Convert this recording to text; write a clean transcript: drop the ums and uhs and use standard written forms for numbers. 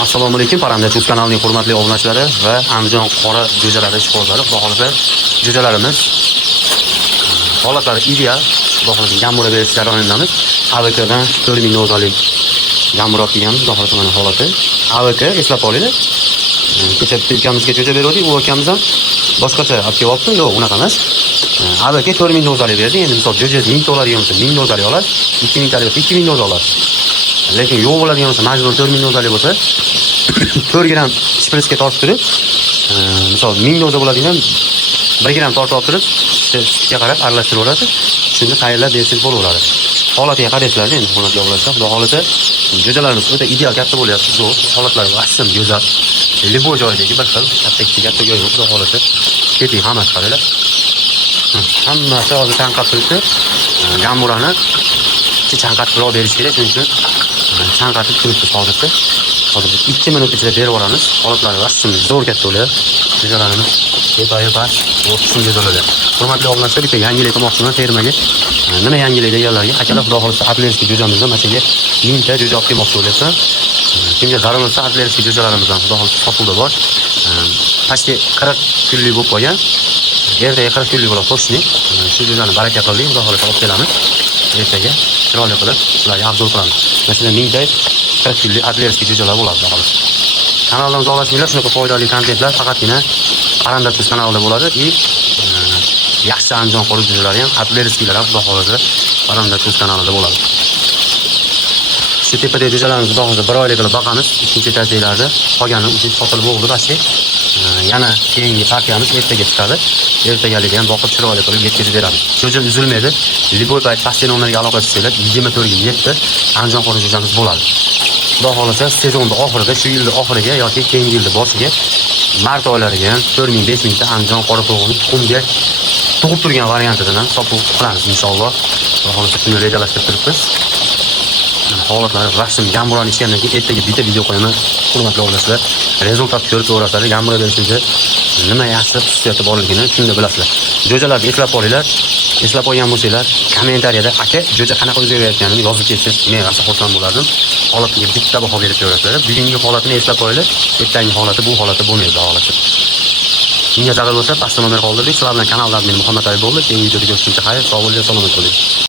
Assalomu alaykum, Parandachi Uz kanalining hurmatli obunachilari va Andijon qora jo'jalari ishqibozlari. Xudo xolisa jo'jalarimiz holatlari ideal. Xudo xolisa gamura berish jarayonidamiz. AVKdan 4000 dozalik gamura olganmiz. Xudo xolisa mana holati. AVK eslab olinglar. Kecha bitta ukamizga jo'ja berdik, u akamiz ham boshqacha olib kelyapti. Yo'q, unaqa emas. AVK 4000 dozalik berdi. Endi misol jo'ja 1000 dollar yemsa 1000 dozalik oladi, 2000 talik 2000 doza oladi. Lekin yo'q bo'ladigan bo'lsa, majbur 4000 dozalik bo'lsa 4 gram shpritsga tortib turib, misol 1000 doza bo'ladigan 1 gram tortib olib turib, sutga qarab aralashtirib shunda tayyorlab bersangiz bo'laveradi. Holatiga qaraysiz endi, hurmatli obunachlar. Xudo xolisa jo'jalarimiz o'ta ideal katta bo'lyapti. Zo'r, holatlari asl go'zal. Liboy joydagi bir xil katta joy yo'q. Xudo xolisa keting hammasi qaranglar. Hammasi hozir chanqab turibdi. Gamurani chanqatib berish kerak, shuning uchun chanqatib turibdi hozircha. Hozir 2 minut ichida berib yuboramiz. Holatlari asl zo'r katta bo'ladi. Jo'jalarimiz yepa-yepa o'tsin jo'jalar. Hurmatli obunachilar, bitta yangilik qilmoqchiman fermaga. Nima yangilik deganlarga, akalar Xudo xolisa atlerskiy jo'jamizda masalan 1000 ta jo'ja olib kelmoqchi bo'lyapman. Kimga zarur bo'lsa atlerskiy jo'jalarimizdan Xudo xolisa sotuvda bor. Pastga 40 kunlik bo'lib qolgan. Ertaga 40 kunlik bo'ladi to'shni. Shu jo'jani baraka qildik, Xudo xolisa olib kelamiz. Ertaga chiroyli qilib ularga arzon qilamiz. Masalan 1000 ta 40 kunlik atlerskiy jo'jalar bo'ladi Xudo xolisa. Kanaldan uzoqlashmanglar, shunaqa foydali kontentlar faqatgina Parandachi kanalida bo'ladi. Yaxshi Andijon qora jo'jalari ham, atlerskiylar ham Xudo xolisa Parandachi kanalida bo'ladi. Shu tepadagi jo'jalarimiz Xudo xolisa 1 oylik qilib boqamiz. Ikkinchi tajribada qolgani uchun sotilib bo'ldi basi. Yana keyingi partiyamiz ertaga chiqadi. Ertagaligi ham boqib chiroyli qilib yetkazib beramiz. Jo'ja uzilmaydi. Liboy payt pastki nomerga aloqa qilsanglar 24 ga 7 Andijon qora jo'jamiz bo'ladi. Xudo xolisa sezonning oxirida, shu yilning oxiriga yoki keyingi yilning boshiga mart oylariga ham 4000-5000 ta Andijon qora to'g'rini tuxumga tug'ib turgan variantidan ham sotuv qilamiz inshaalloh. Xudo xolisa shuni rejalashtirib turibmiz. Holatlari rasm gamburani ichgandan keyin ertaga bitta video qo'yaman. Hurmatli obunachilar, rezultat ko'rib ko'rasizlar. Gambura berishingizda nima yaxshi xususiyati borligini shunda bilasizlar. Jo'jalarni eslab olinglar. Eslab olgan bo'lsanglar, kommentariyada aka jo'ja qanaqa o'zgarayotganini yozib ketsangiz, men rosa xursand bo'lardim. Holatiga bitta baho berib ko'rasizlar. Bugungi holatini eslab olinglar, ertangi holati bu holati bo'lmaydi holati. Kimga zarur bo'lsa, pastda nomer qoldirdik. Sizlar bilan kanal admin Muhammad Ali bo'ldi. Keyingi videoda ko'rishguncha xayr, sog' bo'ling, salomat bo'ling.